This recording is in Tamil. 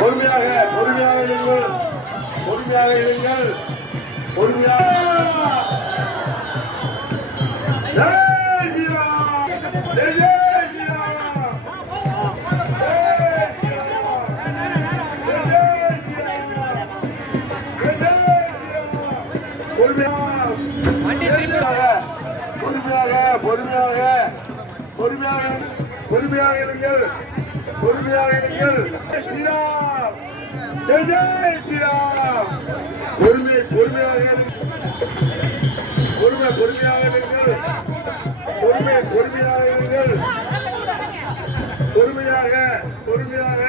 பொறுமையாக பொறுமையாக இருங்கள், பொறுமையாக இருங்கள், பொறுமையாக. ஜெய் ஸ்ரீராம், ஜெய் ஜெய் ஸ்ரீராம், ஜெய் ஸ்ரீராம், ஜெய் ஜெய் ஸ்ரீராம், ஜெய் ஜெய் ஸ்ரீராம். பொறுமையாக பொறுமையாக பொறுமையாக பொறுமையாக பொறுமையாக இருங்கள், பொறுமையாக இருங்கள். ஸ்ரீராம், ஜெய் ஜெய் ஸ்ரீராம். பொறுமையாக பொறுமையாக இருங்கள், பொறுமையாக இருங்கள், பொறுமையாக பொறுமையாக.